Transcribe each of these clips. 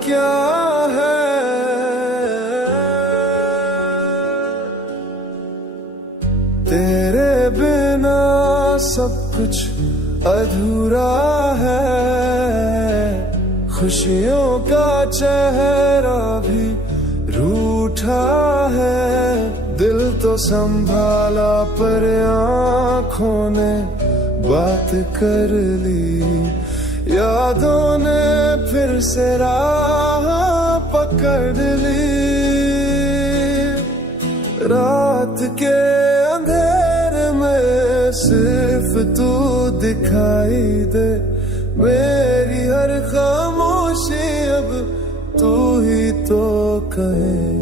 क्या है, तेरे बिना सब कुछ अधूरा है। खुशियों का चेहरा भी रूठा है। दिल तो संभाला पर आँखों ने बात कर ली। यादों ने फिर से राह पकड़ ली। रात के अंधेरे में सिर्फ तू दिखाई दे। मेरी हर खामोशी अब तू ही तो कहे।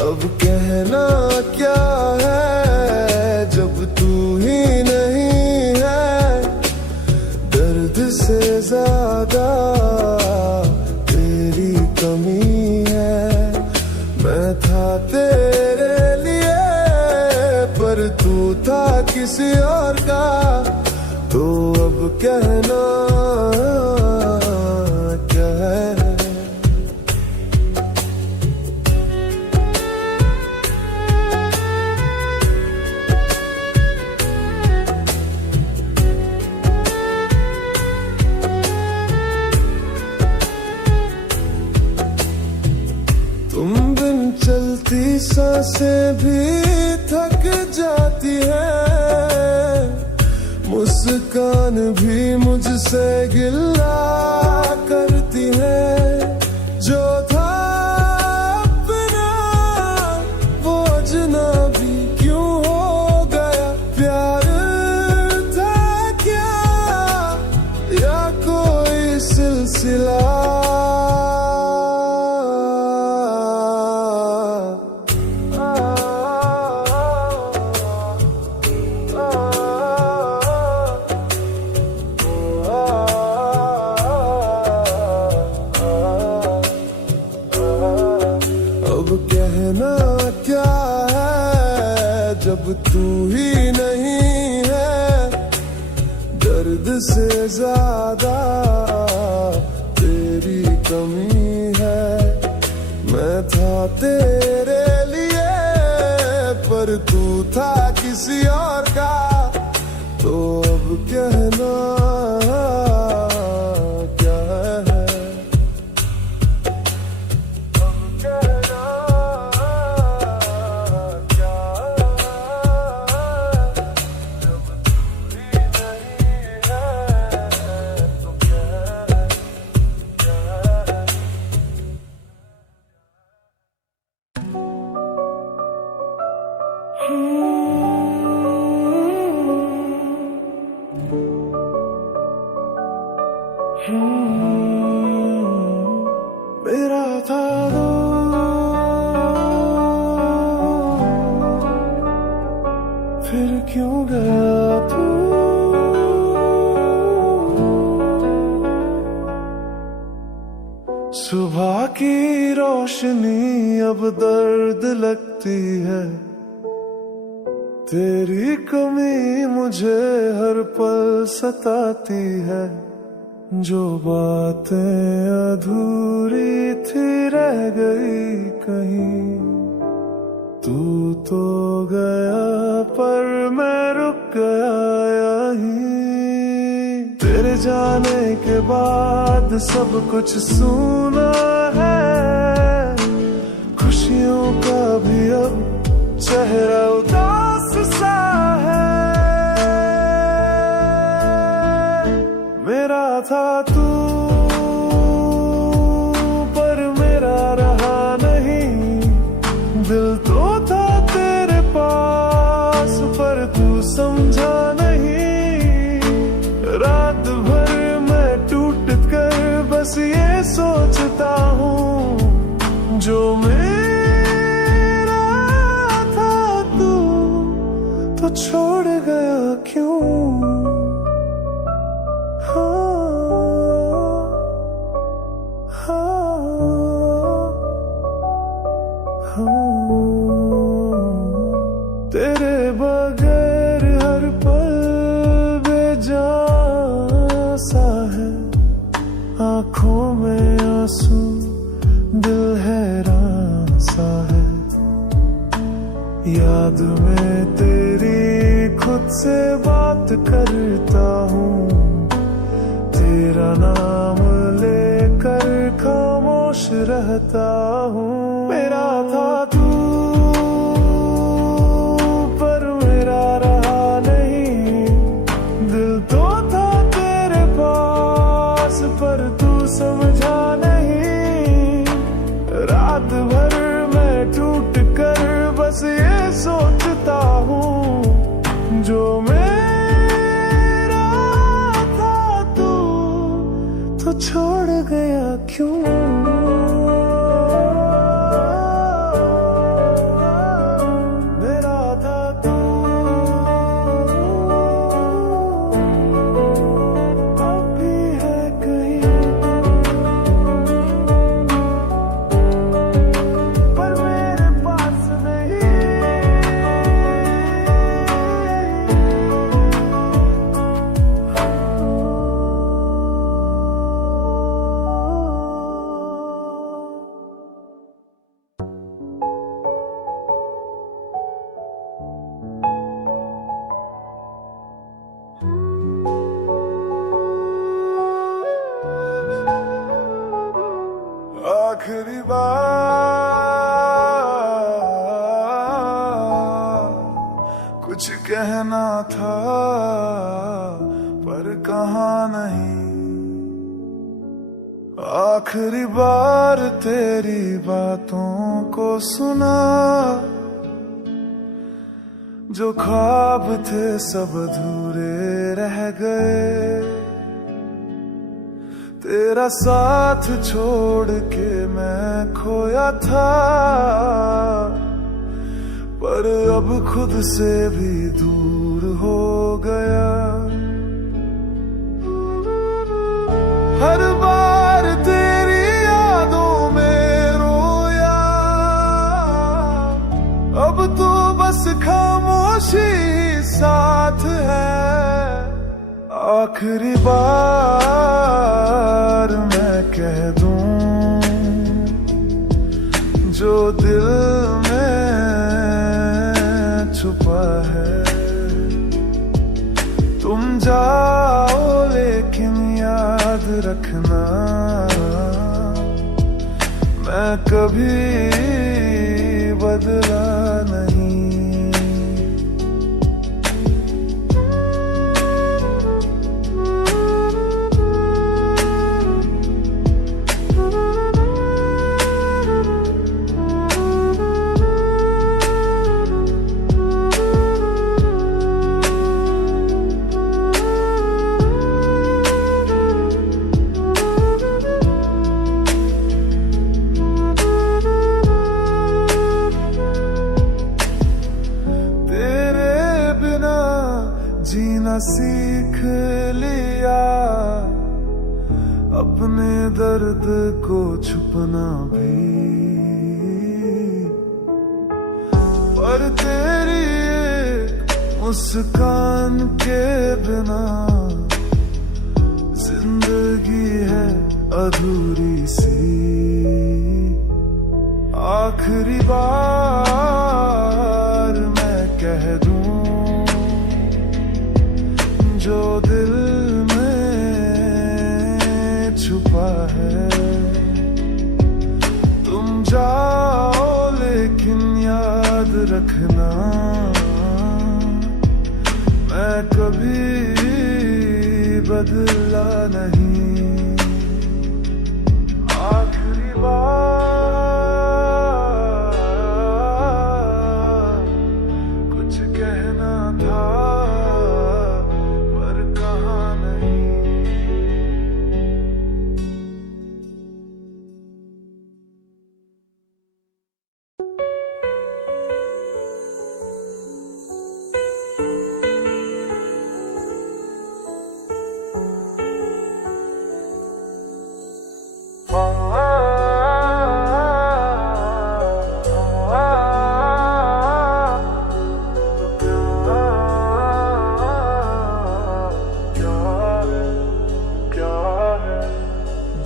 अब कहना क्या है जब तू ही नहीं है। दर्द से ज्यादा तेरी कमी है। मैं था तेरे लिए पर तू था किसी और का। तो अब कहना क्या है। तुम बिन चलती सांसें भी थक जाती है। मुस्कान भी मुझसे गिला करती है। जो था अपना वो अजनबी क्यों हो गया। प्यार था क्या या कोई सिलसिला। अब कहना क्या है जब तू ही नहीं है। दर्द से ज्यादा तेरी कमी है। मैं था तेरे लिए पर तू था किसी और का। तो अब कहना क्या है। मेरा था फिर क्यों गया तू। सुबह की रोशनी अब दर्द लगती है। तेरी कमी मुझे हर पल सताती है। जो बातें अधूरी थी रह गई कहीं। तू तो गया पर मैं रुक गया यहीं। तेरे जाने के बाद सब कुछ सूना है। खुशियों का भी अब चेहरा उदास सा है। मेरा था तू पर मेरा रहा नहीं। दिल तो था तेरे पास पर तू समझा नहीं। रात भर मैं टूट कर बस ये सोचता हूँ। जो मेरा था तू तो छोड़ गया क्यों। तेरे बगैर हर पल बेजान सा आंसू, दिल हैरान सा है। याद में तेरी खुद से बात करता हूँ, तेरा नाम लेकर खामोश रहता हूँ। मेरा था तू पर मेरा रहा नहीं, दिल तो था तेरे पास पर तू समझा नहीं। रात भर मैं टूट कर बस ये सोचता हूँ, जो मेरा था तू तो छोड़ गया क्यों। आखिरी बार कुछ कहना था पर कहा नहीं। आखिरी बार तेरी बातों को सुना, जो ख्वाब थे सब अधूरे रह गए। तेरा साथ छोड़ के मैं खोया था, पर अब खुद से भी दूर हो गया। हर बार तेरी यादों में रोया, अब तो बस खामोशी साथ है। आखिरी बार मैं कह दूं जो दिल में छुपा है। तुम जाओ लेकिन याद रखना, मैं कभी बदला नहीं। जीना सीख लिया, अपने दर्द को छुपना भी, पर तेरी मुस्कान के बिना जिंदगी है अधूरी सी। आखिरी बार मैं कह दूं जो दिल में छुपा है। तुम जाओ लेकिन याद रखना, मैं कभी बदला नहीं। आखिरी बार कुछ कहना था पर कहा नहीं।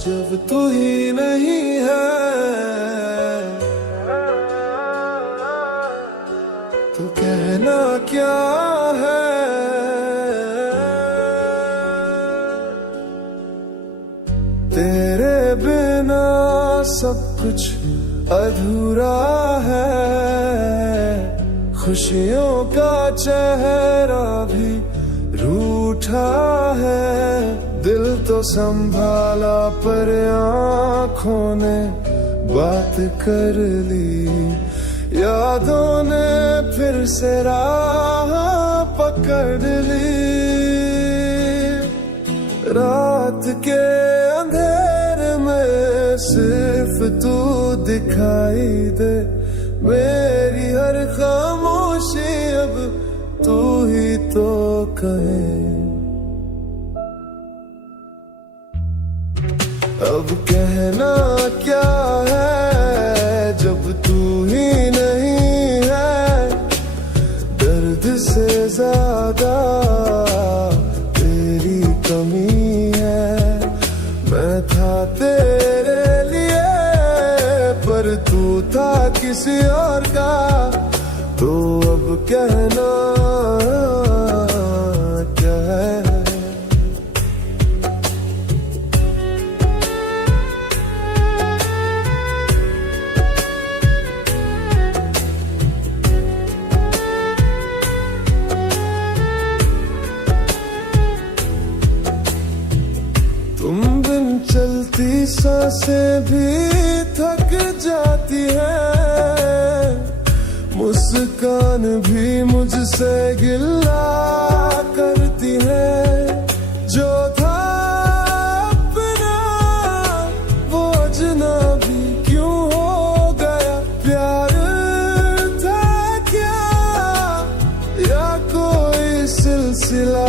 जब तू ही नहीं सब कुछ अधूरा है, खुशियों का चेहरा भी रूठा है। दिल तो संभाला पर आँखों ने बात कर ली, यादों ने फिर से राह पकड़ ली। रात के अंधेरे में सिर्फ तू दिखाई दे, मेरी हर खामोशी अब तू ही तो कहे। अब कहना क्या है जब तू ही नहीं है, दर्द से ज्यादा तेरी कमी है। मैं था तेरे लिए पर तू था किसी और का, तो अब कहना क्या है। तुम बिन चलती सांसें भी थक जाती है, मुस्कान भी मुझसे गिला करती है। जो था अपना वो अजनबी क्यों हो गया, प्यार था क्या या कोई सिलसिला।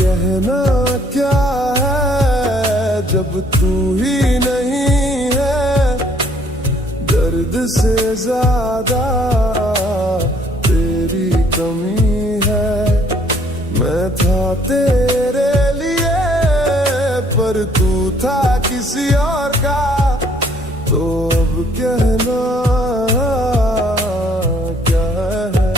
कहना क्या है जब तू ही नहीं है, दर्द से ज्यादा तेरी कमी है। मैं था तेरे लिए पर तू था किसी और का, तो अब कहना क्या है।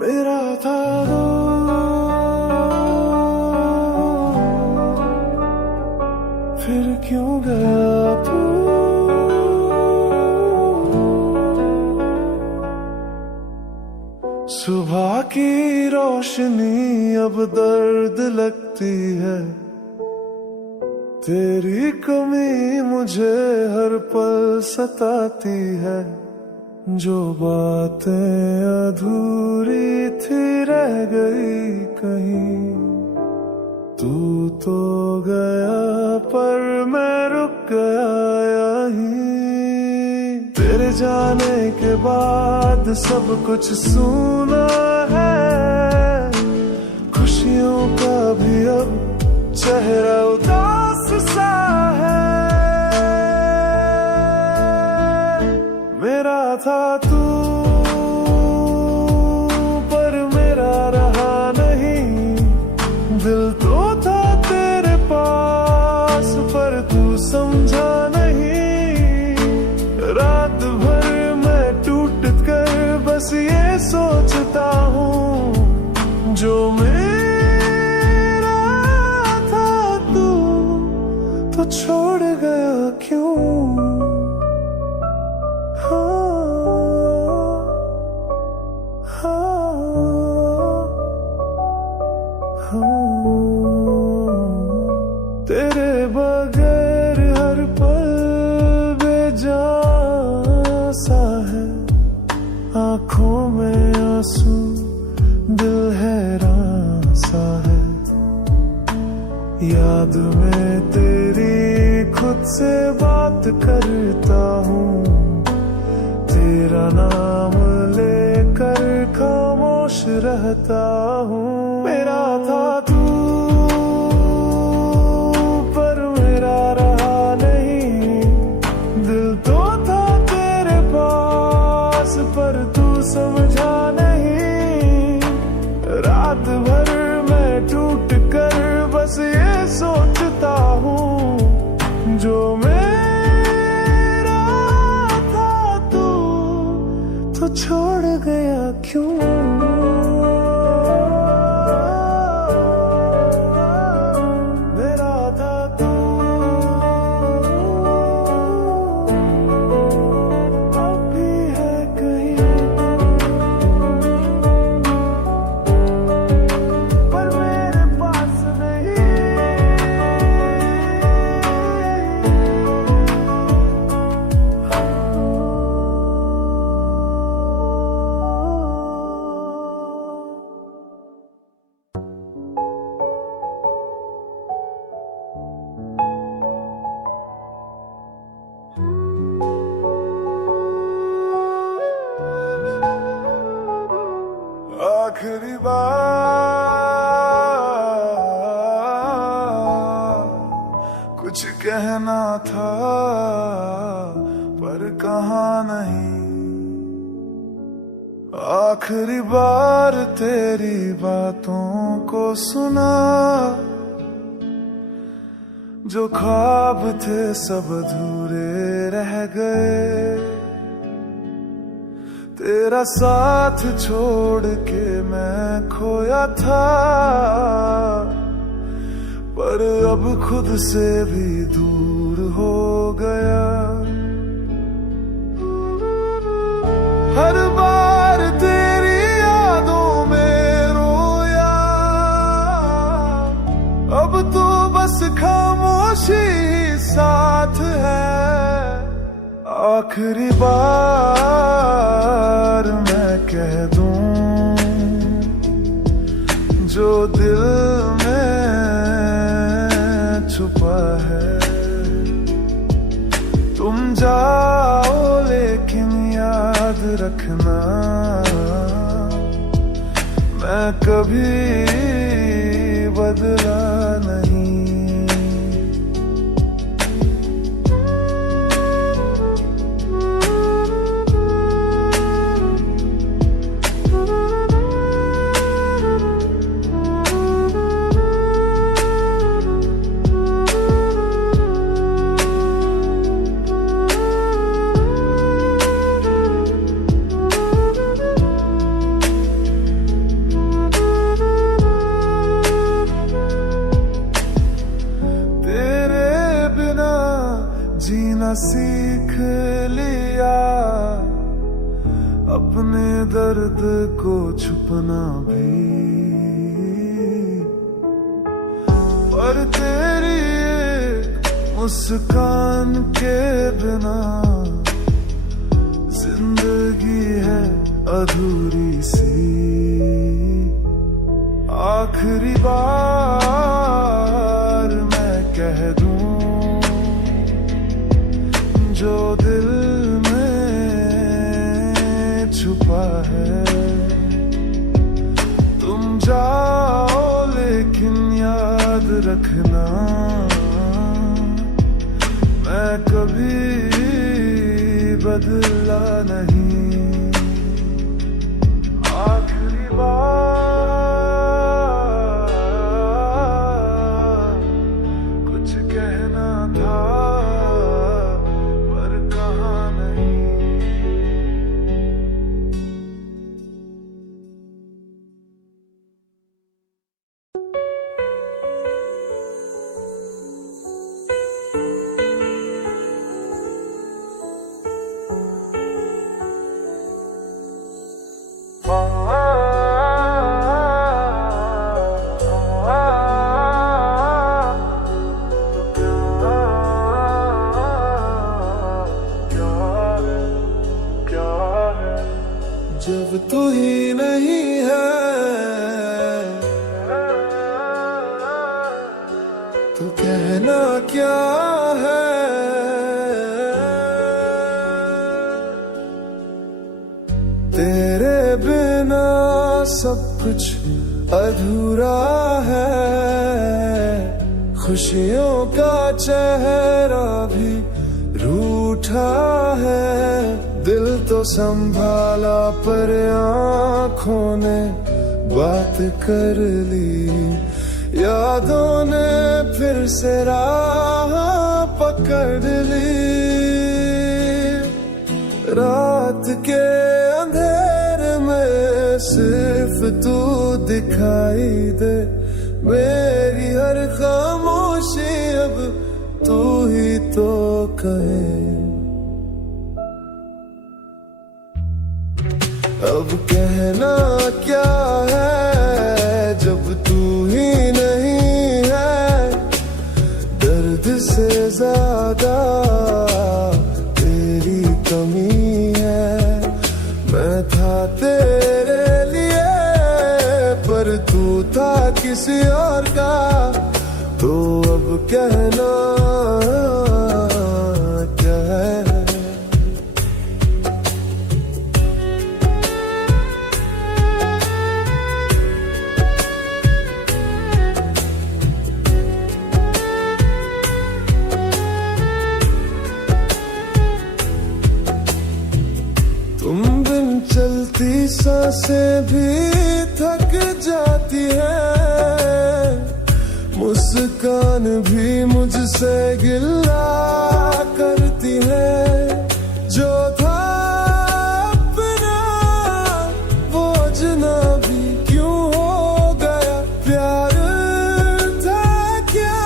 मेरा था फिर क्यों गया तू, सुबह की रोशनी अब दर्द लगती है। तेरी कमी मुझे हर पल सताती है। जो बातें अधूरी थी रह गई कहीं, तू तो गया पर मैं रुक गया यहीं। तेरे जाने के बाद सब कुछ सूना है, खुशियों का भी अब चेहरा उदास सा है। मेरा था तू पर मेरा रहा नहीं, दिल तो था तेरे पास पर तू समझा नहीं। रात भर मैं टूट कर बस ये सोचता हूँ, जो मेरा था तू तो छोड़ गया क्यों। तेरे बगैर हर पल बेजान सा है, आँखों में आंसू दिल हैरान सा है। याद में तेरी खुद से बात करता हूँ, तेरा नाम लेकर खामोश रहता हूँ। मेरा था तू पर मेरा रहा नहीं, दिल तो था तेरे पास पर तू समझा नहीं। रात भर मैं टूट कर बस ये सोचता हूँ, जो मेरा था तू तो छोड़ गया क्यों। मेरा था तू अब भी है कहीं, पर मेरे पास नहीं। आखिरी बार कुछ कहना था पर कहा नहीं। आखिरी बार तेरी बातों को सुना, जो ख्वाब थे सब अधूरे रह गए। तेरा साथ छोड़ के मैं खोया था, पर अब खुद से भी दूर हो गया। हर बार तेरी यादों में रोया, अब तो बस खामोशी साथ है। आखिरी बार मैं कह दूं जो दिल में छुपा है। तुम जाओ लेकिन याद रखना, मैं कभी बदला नहीं। जीना सीख लिया, अपने दर्द को छुपना भी, और तेरी मुस्कान के बिना जिंदगी है अधूरी सी। आखिरी बार मैं कह दूं जो दिल में छुपा है। तुम जाओ लेकिन याद रखना, मैं कभी बदला नहीं। आखिरी बार कुछ कहना था जब तू ही नहीं है कहना क्या है, तेरे बिना सब कुछ अधूरा है। खुशियों का चेहरा भी रूठा है। दिल तो संभाला पर आँखों ने बात कर ली। यादों ने फिर से राह पकड़ ली। रात के अंधेरे में सिर्फ तू दिखाई दे। मेरी हर खामोशी अब तू ही तो कहे। अब कहना क्या है जब तू ही नहीं है। दर्द से ज्यादा तेरी कमी है। मैं था तेरे लिए पर तू था किसी और का। तो अब कहना क्या है। तुम बिन चलती सांसें भी थक जाती है। मुस्कान भी मुझसे गिला करती है। जो था अपना वो अजनबी क्यों हो गया। प्यार था क्या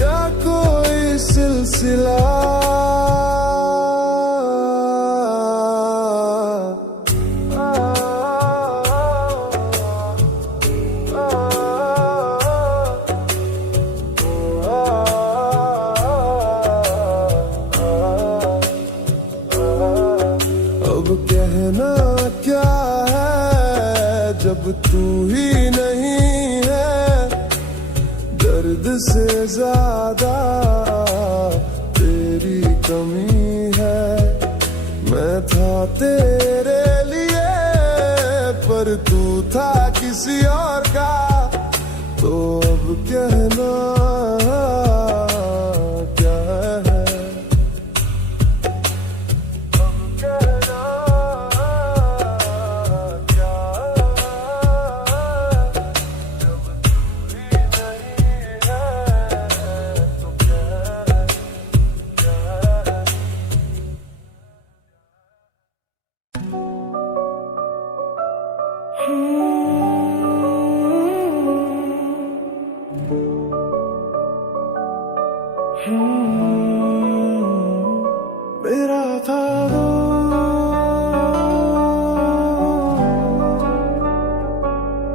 या कोई सिलसिला। अब कहना क्या है जब तू ही नहीं है। दर्द से ज्यादा तेरी कमी है। मैं था तेरे लिए पर तू था किसी और का। तो अब कहना क्या है। मेरा था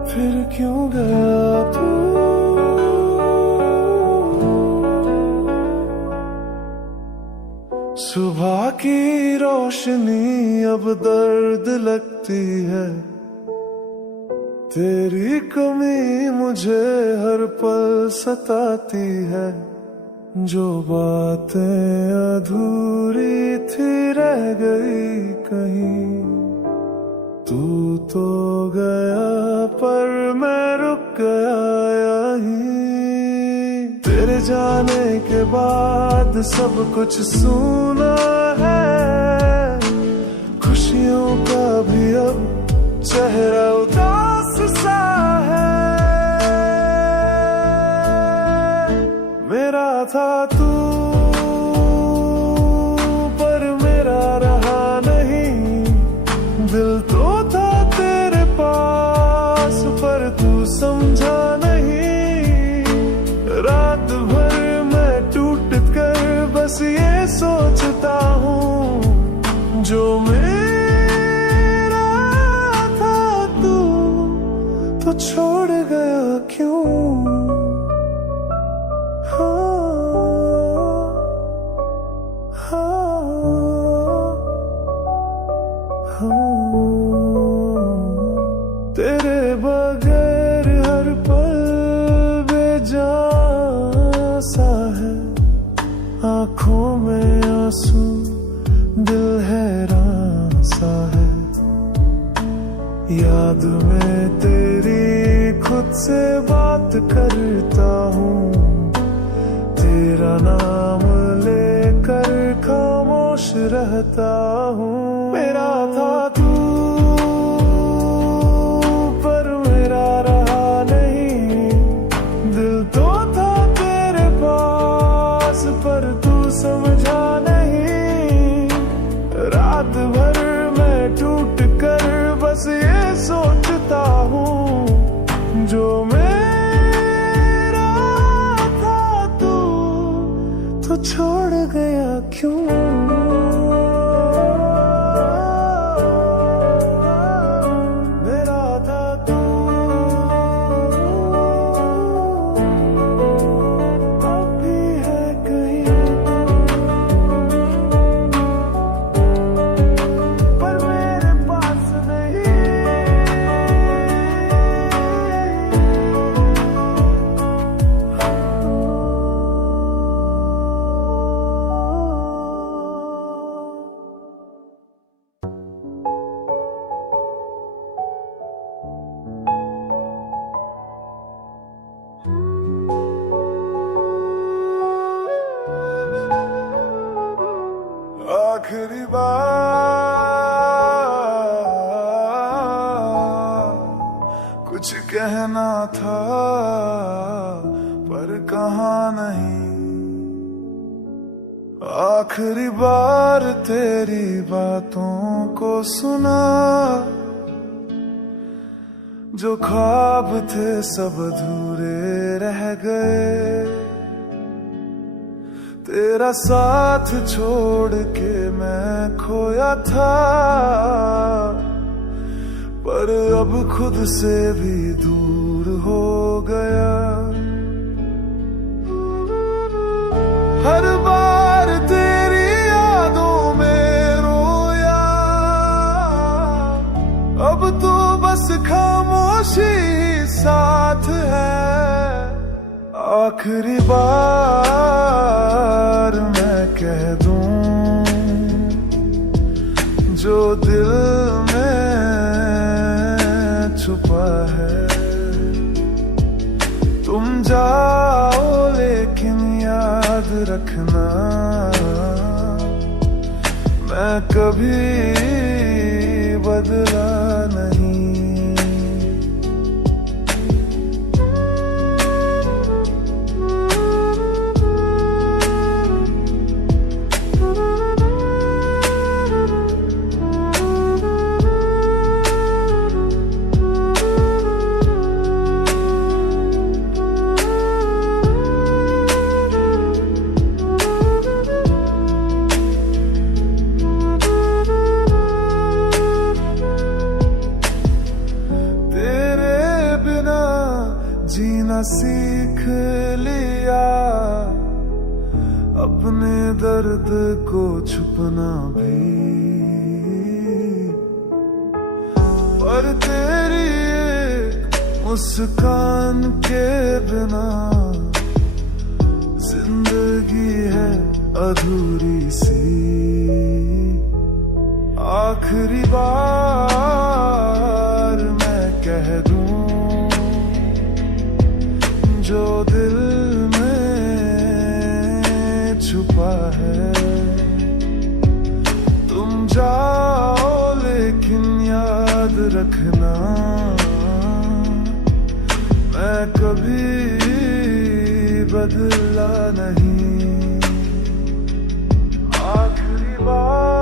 फिर क्यों गया तू। सुबह की रोशनी अब दर्द लगती है। तेरी कमी मुझे हर पल सताती है। जो बातें अधूरी थी रह गई कहीं। तू तो गया पर मैं रुक गया यहीं। तेरे जाने के बाद सब कुछ सूना है। खुशियों का भी अब चेहरा उदास सा है। मेरा था तू पर मेरा रहा नहीं। दिल तो था तेरे पास पर तू समझा नहीं। रात भर मैं टूट कर बस ये सोचता हूँ। जो मेरा था तू तो छोड़ गया क्यों। तेरे बगैर हर पल बेजान याद में तेरी खुद से बात करता हूँ, तेरा नाम लेकर खामोश रहता हूँ। मेरा था तू पर मेरा रहा नहीं, दिल तो था तेरे पास पर तू समझा नहीं। रात भर मैं टूट कर बस ये सोचता हूँ, जो मेरा था तू तो छोड़ गया क्यों। मेरा था तू अब भी है कहीं, पर मेरे पास नहीं। आखिरी बार कुछ कहना था पर कहा नहीं। आखिरी बार तेरी बातों को सुना, जो ख्वाब थे सब अधूरे रह गए। तेरा साथ छोड़ के मैं खोया था, पर अब खुद से भी दूर हो गया। हर बार तेरी यादों में रोया, अब तो बस खामोशी साथ है। आखिरी बार मैं कह दूं जो दिल में छुपा है। तुम जाओ लेकिन याद रखना, मैं कभी बदला नहीं। जीना सीख लिया, अपने दर्द को छुपना भी, पर तेरी मुस्कान के बिना जिंदगी है अधूरी सी। आखिरी बार मैं कह दूं जो दिल में छुपा है। तुम जाओ लेकिन याद रखना, मैं कभी बदला नहीं। आखिरी बार